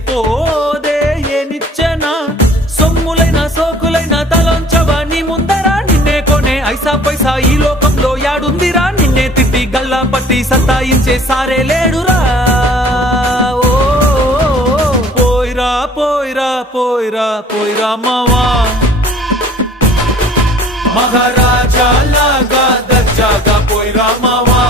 సరిపోదే ఏ నిచ్చెన సొమ్ములైన సోకులైన తలంచవా నీ ముందరా నిన్నే కొనే ఐసా పైసా ఈ లోకంలో యాడుందిరా నిన్నే తిట్టి గల్లా పట్టి సతాయించే సారే లేడురా పోయిరా పోయిరా పోయిరా పోయిరా మావా మహారాజా లాగా దర్జాగా పోయిరా మావా